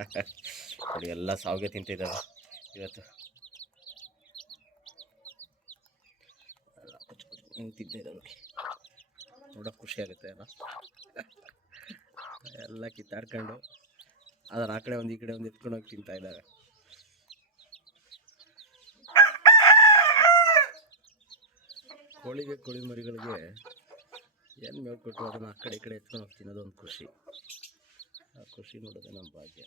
ನೋಡಿ, ಎಲ್ಲ ಸಾವಿಗೆ ತಿಂತಿದ್ದಾವೆ. ಇವತ್ತು. ಹಿಂಗೆ ನೋಡಿ. ನೋಡೋಕೆ ಖುಷಿ ಆಗುತ್ತೆ ಅಲ್ಲ ಎಲ್ಲ ಕಿತ್ತಾಡ್ಕೊಂಡು ಅದರ ಆ ಕಡೆ ಒಂದು ಈ ಕಡೆ ಒಂದು ಎತ್ಕೊಂಡು ಹೋಗಿ ತಿಂತಾ ಇದ್ದಾವೆ ಕೋಳಿಗೆ, ಕೋಳಿ ಮರಿಗಳಿಗೆ ಏನು ಮೇವು ಕೊಟ್ಟು ಅದನ್ನು ಆ ಕಡೆ, ಈ ಕಡೆ ಎತ್ಕೊಂಡು ಹೋಗಿ ತಿನ್ನೋದು ಒಂದು ಖುಷಿ. ಆ ಖುಷಿ ನೋಡೋದೇ ನಮ್ಮ ಭಾಗ್ಯ